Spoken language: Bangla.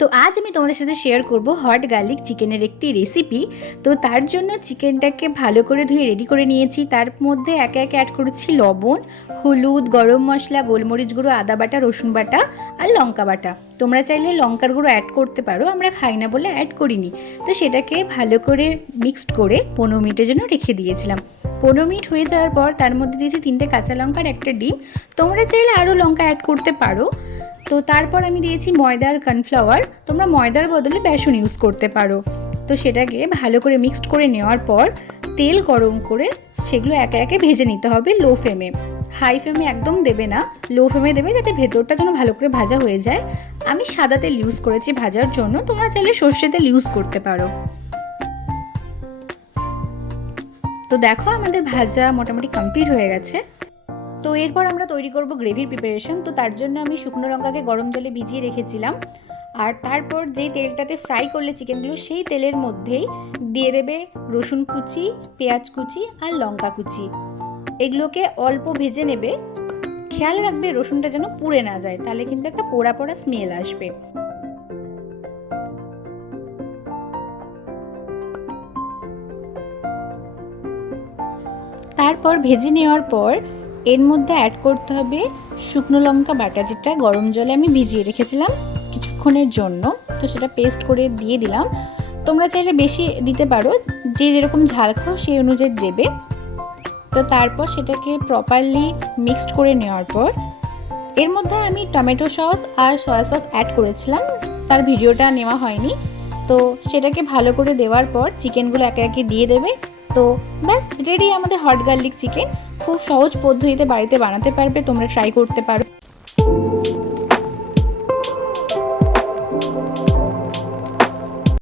তো আজ আমি তোমাদের সাথে শেয়ার করব হট গার্লিক চিকেনের একটি রেসিপি। তো তার জন্য চিকেনটাকে ভালো করে ধুয়ে রেডি করে নিয়েছি। তার মধ্যে একে একে অ্যাড করেছি লবণ, হলুদ, গরম মশলা, গোলমরিচ গুঁড়ো, আদা বাটা, রসুন বাটা আর লঙ্কা বাটা। তোমরা চাইলে লঙ্কার গুঁড়ো অ্যাড করতে পারো, আমরা খাই না বলে অ্যাড করিনি। তো সেটাকে ভালো করে মিক্সড করে 15 মিনিটের জন্য রেখে দিয়েছিলাম। 15 মিনিট হয়ে যাওয়ার পর তার মধ্যে দিয়েছি 3টে কাঁচা লঙ্কা আর একটা ডিম। তোমরা চাইলে আরও লঙ্কা অ্যাড করতে পারো। তো তারপর আমি দিয়েছি ময়দা আর কর্নফ্লাওয়ার, তোমরা ময়দার বদলে বেসন ইউজ করতে পারো। তো সেটাকে ভালো করে মিক্সড করে নেওয়ার পর তেল গরম করে সেগুলো একে একে ভেজে নিতে হবে লো ফ্লেমে। হাই ফ্লেমে একদম দেবে না, লো ফ্লেমে দেবে যাতে ভেতরটা যেন ভালো করে ভাজা হয়ে যায়। আমি সাদা তেল ইউজ করেছি ভাজার জন্য, তোমরা চাইলে সর্ষে তেল ইউজ করতে পারো। তো দেখো আমাদের ভাজা মোটামুটি কমপ্লিট হয়ে গেছে। তো এরপর আমরা তৈরি করব গ্রেভির প্রিপারেশন। তো তার জন্য আমি শুকনো লঙ্কাকে গরম জলে ভিজিয়ে রেখেছিলাম, আর তারপর যেই তেলটাতে ফ্রাই করলে চিকেনগুলো সেই তেলের মধ্যেই দিয়ে দেবে রসুন কুচি, পেঁয়াজ কুচি আর লঙ্কা কুচি। এগুলোকে অল্প ভেজে নেবে, খেয়াল রাখবে রসুনটা যেন পুড়ে না যায়, তাহলে কিন্তু একটা পোড়া পোড়া স্মেল আসবে। তারপর ভেজে নেওয়ার পর এর মধ্যে অ্যাড করতে হবে শুকনো লঙ্কা বাটা, যেটা গরম জলে আমি ভিজিয়ে রেখেছিলাম কিছুক্ষণের জন্য। তো সেটা পেস্ট করে দিয়ে দিলাম। তোমরা চাইলে বেশি দিতে পারো, যে যেরকম ঝাল খাও সেই অনুযায়ী দেবে। তো তারপর সেটাকে প্রপারলি মিক্সড করে নেওয়ার পর এর মধ্যে আমি টমেটো সস আর সয়া সস অ্যাড করেছিলাম, তার ভিডিওটা নেওয়া হয়নি। তো সেটাকে ভালো করে দেওয়ার পর চিকেনগুলো একে একে দিয়ে দেবে। তো ব্যাস রেডি আমাদের হট গার্লিক চিকেন। খুব সহজ পদ্ধতিতে বাড়িতে বানাতে পারবে, তোমরা ট্রাই করতে পারো।